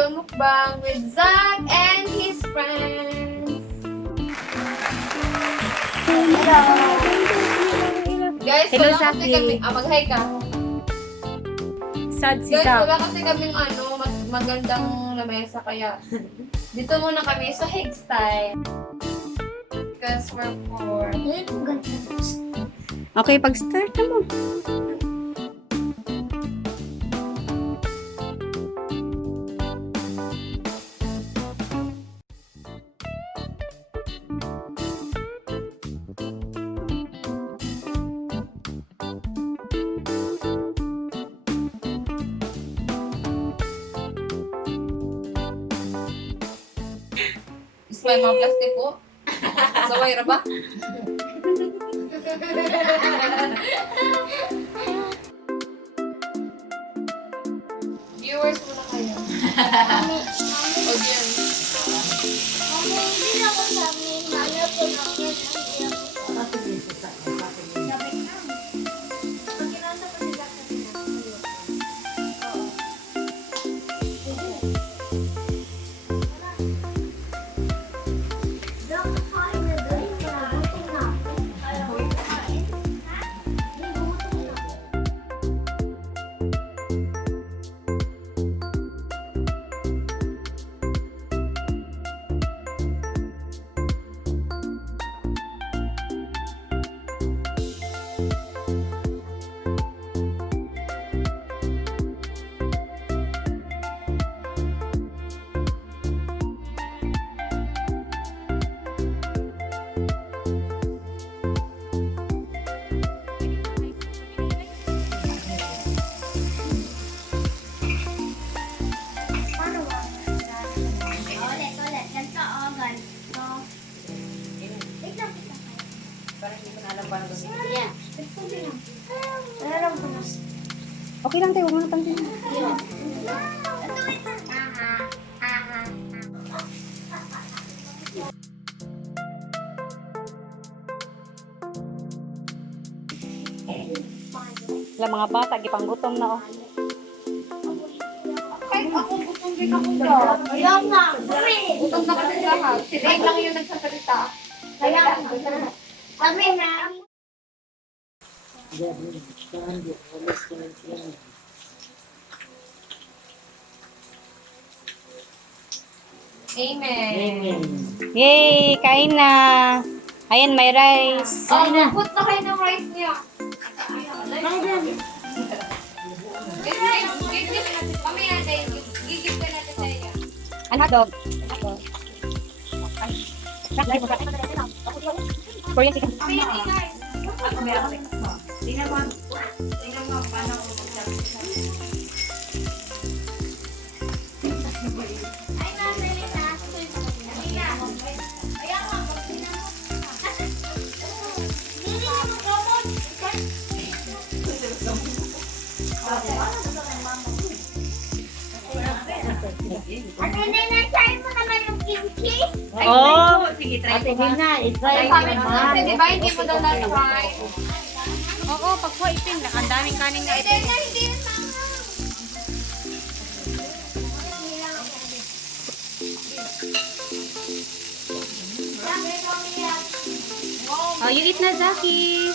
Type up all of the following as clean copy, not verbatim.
do a mukbang with Zach and his friends. Hello. Guys, Hello, wala kasi Zaki. kami, mag-hi ka. Sad si Guys, Zach. wala kasi kaming magandang lamesa, kaya dito muna kami sa Hig style. Because we're poor. Okay, pag-start na mo. Ismay mga plastic po. Saway ra ba? Viewers muna kayo. Audience. Okay lang tayo, huwag mo na pansin. Wala mga bata, gipanggutom na oh. Kahit ako, gutom din ako dyan. Ayaw na. Gutom na kasi lahat. Si Dave lang yung nagsasalita. Kaya kami na. Amen. Yay! Kain na! Ayan, may rice. Put na kayo ng rice niya. Mamaya din, gigit ka natin sa iyo. Ano hotdog? Korean chicken. Mamaya din guys. Tingnan mo paano ko Ay, nasali na. Ayan nga, tingnan mo. Hindi mo robot. At inenasay mo naman yung kimchi? Oh! sige, try Ate ko. Hina, Ay, sabi mo kasi, di ba, hindi mo daw na-try. Oo, pag po itin, ang daming kanin na Hindi itin. na, hindi yun tama. Oh, you eat na, Zaki.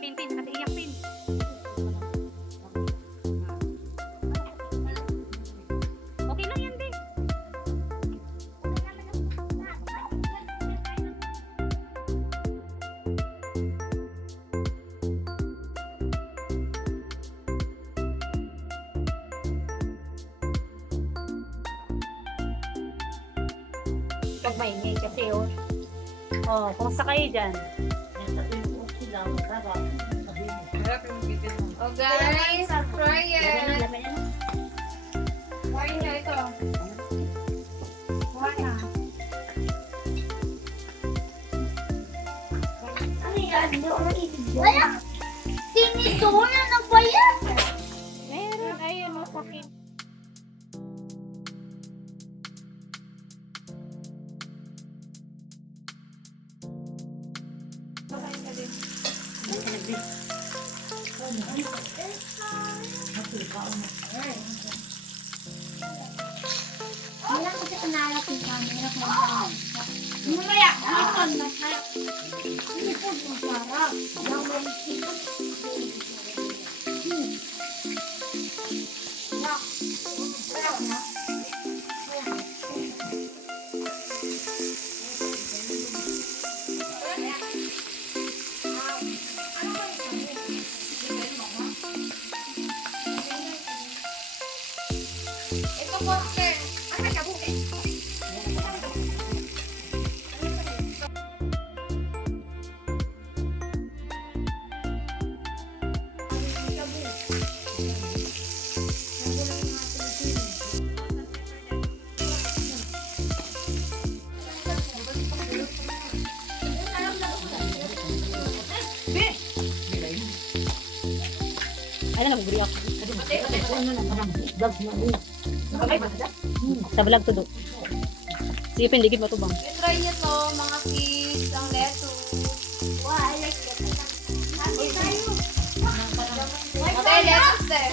Pin, pin, ate iyak, pin. Okay lang yan, din. Huwag maingay kasi oh. Oh, kumusta kayo dyan? Oh guys, try it. Try niya ito. Kuha na. Wala! Tinidor na ba yan? Meron, ayun, masakit. Wala kasi panalap yung camera ko. Mamaya, masarap. Masarap. Hindi po masarap. Bawal ito. Sarap na. Ito po, sir. Ano ka po? Ay na nag-agree ako. Sa vlog to do. Sige, pindigit mo to bang. I-try niyo to, mga kids, ang lettuce. Wow, I like it. Happy tayo. Okay, lettuce, sir.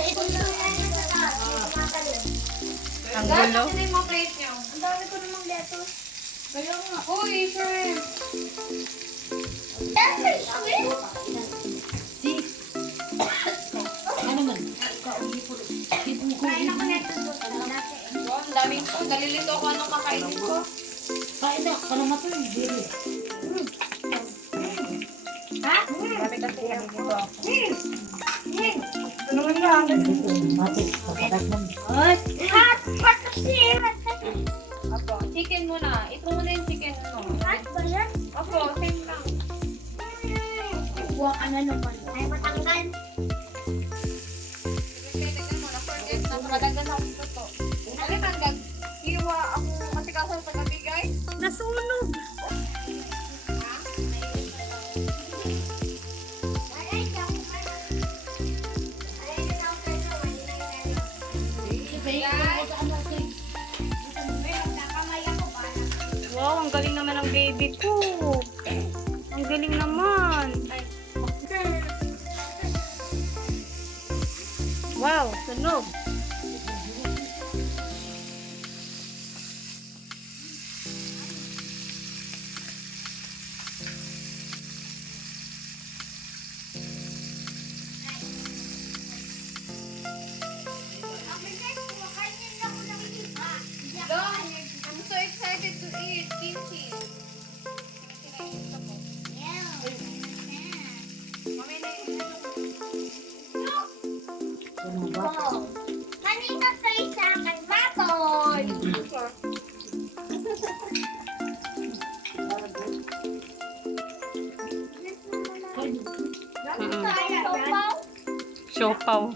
Ang Lahat gulo. kasi yung mga plate niyo. Ang dami ko namang lettuce. Kaya nga. Uy, shrimp. Kain ako neto doon. Wow, ang daming po. Nalilito ako anong kakainin ko. Ha? Dami kasi yan dito. Hot! Hot kasi! Hot kasi! Apo, chicken muna. Ito muna yung chicken mo. Hot ba yan? Apo, same lang. Huwag ka na naman. Ay, matanggal. Sige, tignan mo. Na-forget na. Nakadagan ako dito to. Alit hanggang iwa ako kasi kasal sa gabi, guys. Nasunog. Ay, ako pa. Ay, ako pa. Guys, Nakamay ako ba? Wow, ang galing naman ng baby ko. Ang galing naman. Wow, sunog. Long, I'm so excited to eat kimchi. Mamaya na yun. Wow. Kanina kayo sa akin, Matoy! Siopaw.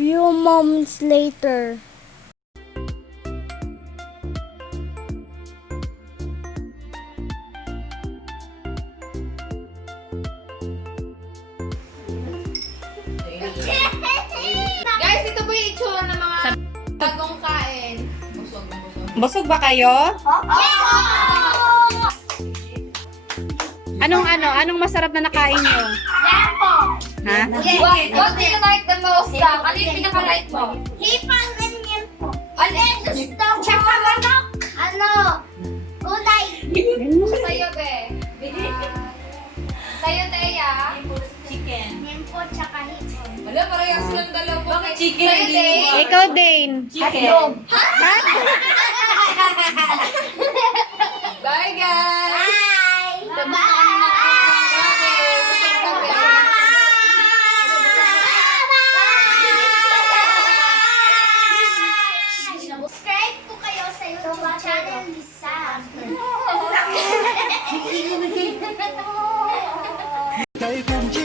Few moments later. Guys, ito po yung itsura ng mga bagong kain. Busog ba kayo? Anong masarap na nakain nyo? Ha? What do you like the most? Ano yung pinaka-like mo? Hipang ganyan po. Ano? Tsaka manok. Ano? Gulay. Sa'yo, be. Sa'yo, Teya. Yan po, tsaka hipon. Wala, parehas silang dalawa. Bakit chicken? Sa'yo, Teya. Ikaw, Dane. Bye, guys. Bye! Subscribe po kayo sa YouTube channel ni Sam. Kay Kumchi